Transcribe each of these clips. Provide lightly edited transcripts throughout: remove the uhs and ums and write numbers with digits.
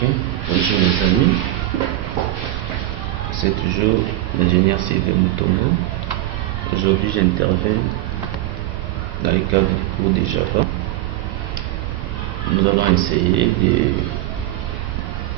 Ok, bonjour les amis, c'est toujours l'ingénieur Sylvain Mutombo. Aujourd'hui j'interviens dans le cadre du cours de Java. Nous allons essayer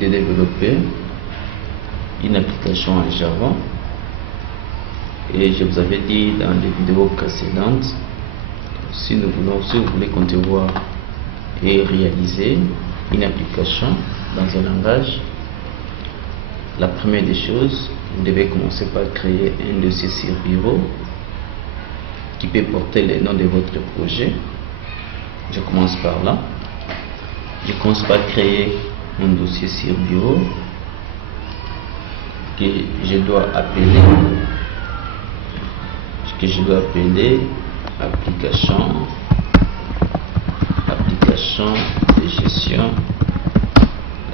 de développer une application en Java, et je vous avais dit dans les vidéos précédentes, si vous voulez concevoir et réaliser une application dans un langage, la première des choses, vous devez commencer par créer un dossier sur bureau qui peut porter le nom de votre projet. Je commence par là. Je commence par créer un dossier sur bureau que je dois appeler application de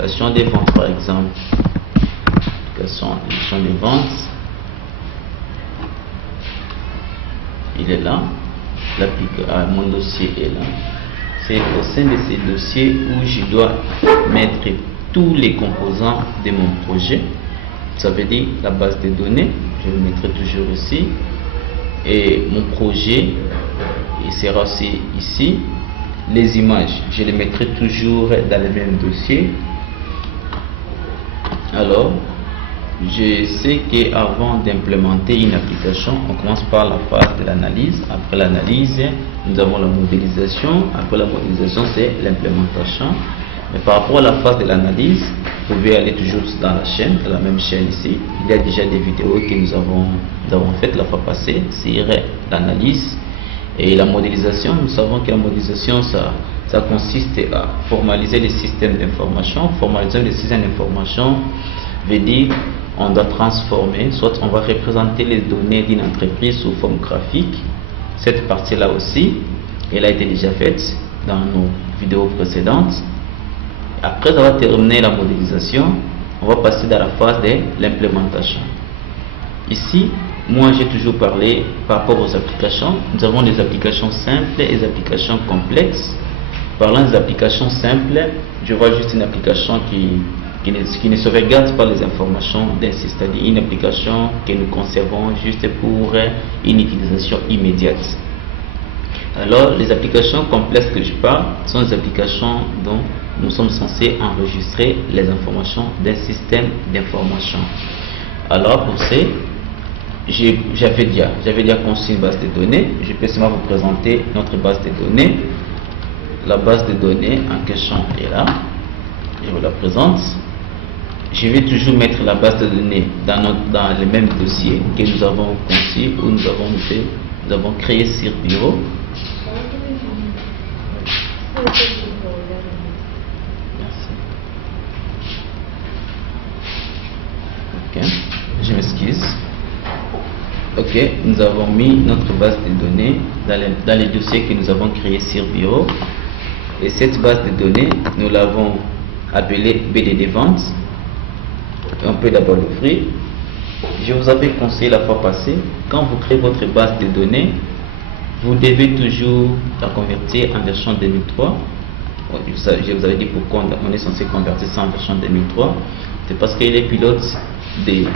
gestion des ventes, par exemple. Application de gestion des ventes, il est là. Mon dossier est là. C'est au sein de ces dossiers où je dois mettre tous les composants de mon projet. Ça veut dire la base de données, je le mettrai toujours ici, et mon projet, il sera aussi ici. Les images, je les mettrai toujours dans le même dossier. Alors, je sais qu'avant d'implémenter une application, on commence par la phase de l'analyse. Après l'analyse, nous avons la modélisation. Après la modélisation, c'est l'implémentation. Mais par rapport à la phase de l'analyse, vous pouvez aller toujours dans la chaîne, dans la même chaîne ici. Il y a déjà des vidéos que nous avons faites la fois passée sur l'analyse. Et la modélisation, nous savons que la modélisation, ça consiste à formaliser les systèmes d'information. Formaliser les systèmes d'information veut dire on doit transformer, soit on va représenter les données d'une entreprise sous forme graphique. Cette partie-là aussi, elle a été déjà faite dans nos vidéos précédentes. Après avoir terminé la modélisation, on va passer dans la phase de l'implémentation. Ici, moi j'ai toujours parlé par rapport aux applications. Nous avons des applications simples et des applications complexes. Parlant des applications simples, je vois juste une application qui ne sauvegarde pas les informations d'un système, c'est-à-dire une application que nous conservons juste pour une utilisation immédiate. Alors, les applications complexes que je parle sont des applications dont nous sommes censés enregistrer les informations d'un système d'information. Alors, pour ça, j'avais déjà conçu une base de données. Je peux seulement vous présenter notre base de données. La base de données en question est là. Je vous la présente. Je vais toujours mettre la base de données dans le même dossier que nous avons conçu, où nous avons créé sur bureau. Merci. Ok, je m'excuse. Ok, nous avons mis notre base de données dans les dossiers que nous avons créés sur bureau. Et cette base de données, nous l'avons appelée BDD Ventes. On peut d'abord l'ouvrir. Je vous avais conseillé la fois passée, quand vous créez votre base de données, vous devez toujours la convertir en version 2003. Je vous avais dit pourquoi on est censé convertir ça en version 2003. C'est parce qu'il est pilote de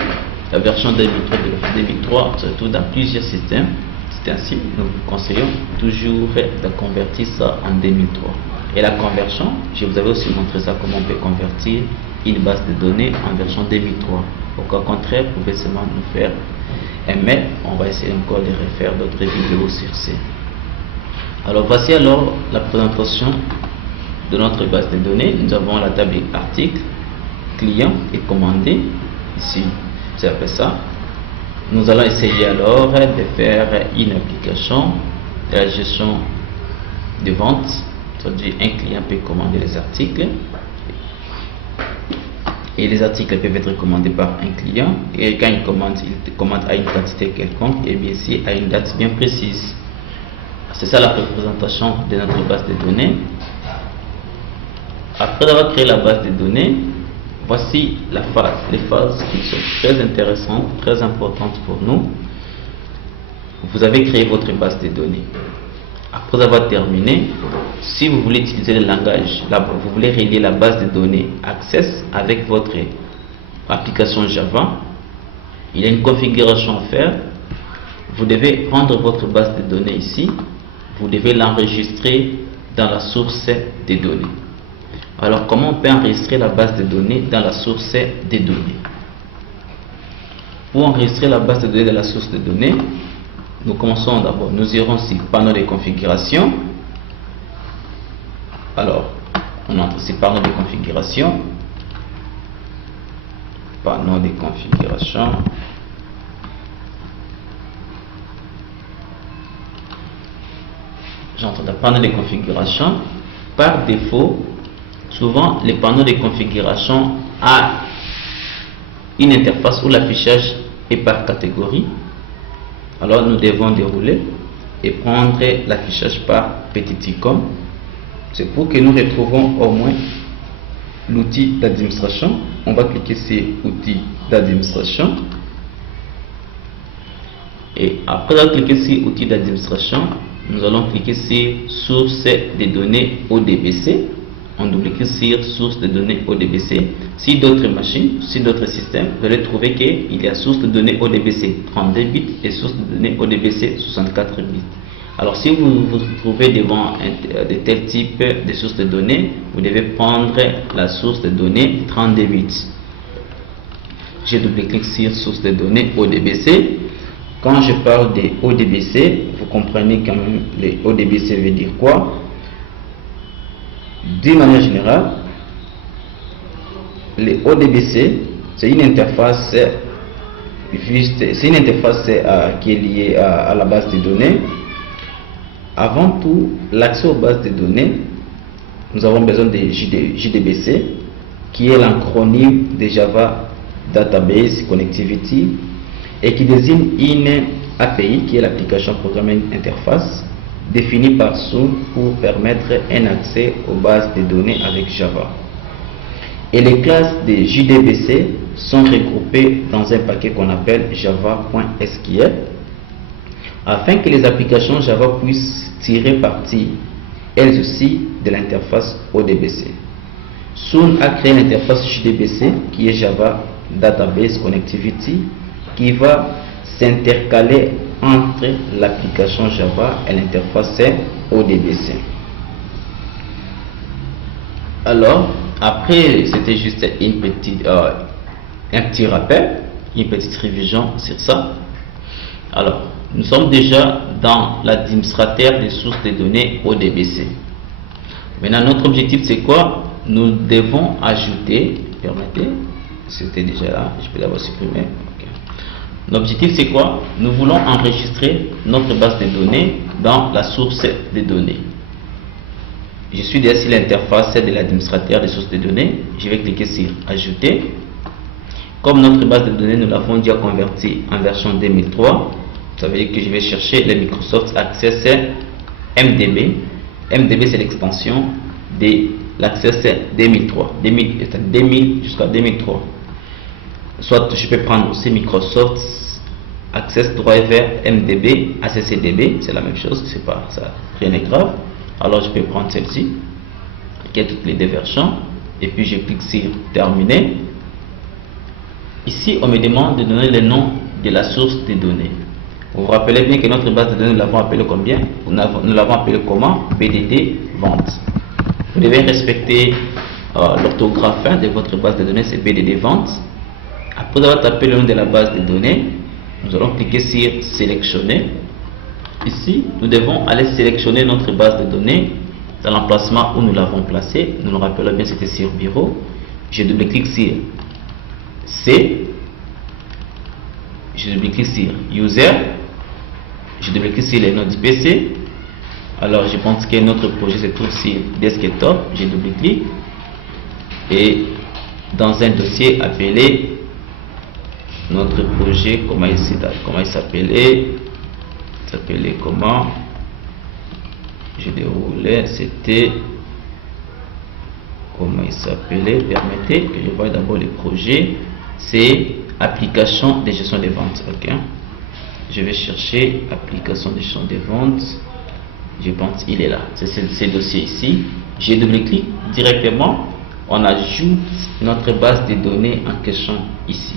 la version 2003, surtout dans plusieurs systèmes. C'est ainsi, nous vous conseillons toujours de convertir ça en 2003. Et la conversion, je vous avais aussi montré ça, comment on peut convertir une base de données en version 2003. Au cas contraire, vous pouvez seulement nous faire un mail. On va essayer encore de refaire d'autres vidéos sur ça. Alors voici alors la présentation de notre base de données. Nous avons la table article, client et commandé. Ici, c'est après ça. Nous allons essayer alors de faire une application de la gestion de vente. C'est-à-dire un client peut commander les articles. Et les articles peuvent être commandés par un client, et quand il commande à une quantité quelconque, et bien ici à une date bien précise. C'est ça la représentation de notre base de données. Après avoir créé la base de données, voici les phases qui sont très intéressantes, très importantes pour nous. Vous avez créé votre base de données. Après avoir terminé, si vous voulez utiliser le langage, vous voulez relier la base de données Access avec votre application Java, il y a une configuration à faire. Vous devez prendre votre base de données ici, vous devez l'enregistrer dans la source des données. Alors, comment on peut enregistrer la base de données dans la source des données? Pour enregistrer la base de données dans la source de données, nous commençons d'abord, nous irons sur panneau de configuration. Alors, on entre sur panneau de configuration. Panneau de configuration. J'entre dans panneau de configuration. Par défaut, souvent les panneaux de configuration a une interface où l'affichage est par catégorie. Alors nous devons dérouler et prendre l'affichage par petit icône. C'est pour que nous retrouvons au moins l'outil d'administration. On va cliquer sur outil d'administration. Et après avoir cliqué sur outil d'administration, nous allons cliquer sur source de données ODBC. On double-clique sur source de données ODBC. Si d'autres machines, si d'autres systèmes, vous allez trouver qu'il y a source de données ODBC 32 bits et source de données ODBC 64 bits. Alors si vous vous trouvez devant de tels types de sources de données, vous devez prendre la source de données 32 bits. Je double-clique sur source de données ODBC. Quand je parle des ODBC, vous comprenez quand même les ODBC veut dire quoi. D'une manière générale, les ODBC, c'est une interface qui est liée à la base de données. Avant tout, l'accès aux bases de données, nous avons besoin de JDBC, qui est l'acronyme de Java Database Connectivity et qui désigne une API qui est l'application Programming Interface définie par Sun pour permettre un accès aux bases de données avec Java. Et les classes de JDBC sont regroupées dans un paquet qu'on appelle java.sql afin que les applications Java puissent tirer parti elles aussi de l'interface ODBC. Sun a créé l'interface JDBC qui est Java Database Connectivity qui va s'intercaler entre l'application Java et l'interface ODBC. Alors, après, c'était juste un petit rappel, une petite révision sur ça. Alors, nous sommes déjà dans l'administrateur des sources de données ODBC. Maintenant, notre objectif, c'est quoi? Nous devons ajouter, permettez, c'était déjà là, je peux d'abord supprimer. Okay. L'objectif, c'est quoi? Nous voulons enregistrer notre base de données dans la source de données. Je suis déjà sur l'interface de l'administrateur des sources de données. Je vais cliquer sur Ajouter. Comme notre base de données, nous l'avons déjà convertie en version 2003. Ça veut dire que je vais chercher le Microsoft Access MDB. MDB, c'est l'extension de l'Access 2003. 2000 jusqu'à 2003. Soit je peux prendre aussi Microsoft Access Driver MDB, ACCDB, c'est la même chose, c'est pas ça, rien n'est grave. Alors je peux prendre celle-ci, qui a toutes les deux versions, et puis je clique sur Terminer. Ici, on me demande de donner le nom de la source de données. Vous vous rappelez bien que notre base de données, nous l'avons appelée combien? Nous l'avons appelée comment? BDD Vente. Vous devez respecter l'orthographe de votre base de données, c'est BDD Vente. Après avoir tapé le nom de la base de données, nous allons cliquer sur Sélectionner. Ici, nous devons aller sélectionner notre base de données dans l'emplacement où nous l'avons placée. Nous nous rappelons bien, c'était sur Bureau. Je double-clique sur C. Je double-clique sur User. Je double-clique sur les notes du PC. Alors, je pense que notre projet se trouve sur Desktop. Je double-clique. Et dans un dossier appelé notre projet, comment il s'appelait? Comment je déroulais, c'était comment il s'appelait, permettez que je voie d'abord les projets, c'est application de gestion des ventes. Ok, je vais chercher application de gestion des ventes. Je pense qu'il est là. C'est ce dossier ici. Je double-clique directement. On ajoute notre base de données en question ici.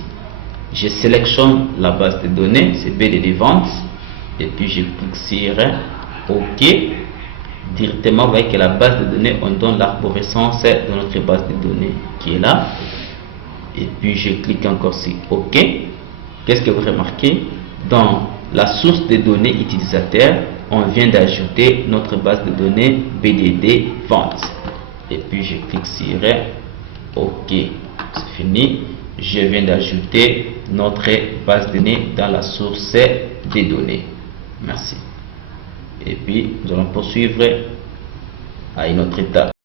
Je sélectionne la base de données, c'est BDD vente. Et puis je clique sur OK. Directement, vous voyez que la base de données, on donne l'arborescence de notre base de données qui est là. Et puis je clique encore sur OK. Qu'est-ce que vous remarquez? Dans la source de données utilisateur, on vient d'ajouter notre base de données BDD vente. Et puis je clique sur OK. C'est fini. Je viens d'ajouter notre base de données dans la source des données. Merci. Et puis nous allons poursuivre à une autre étape.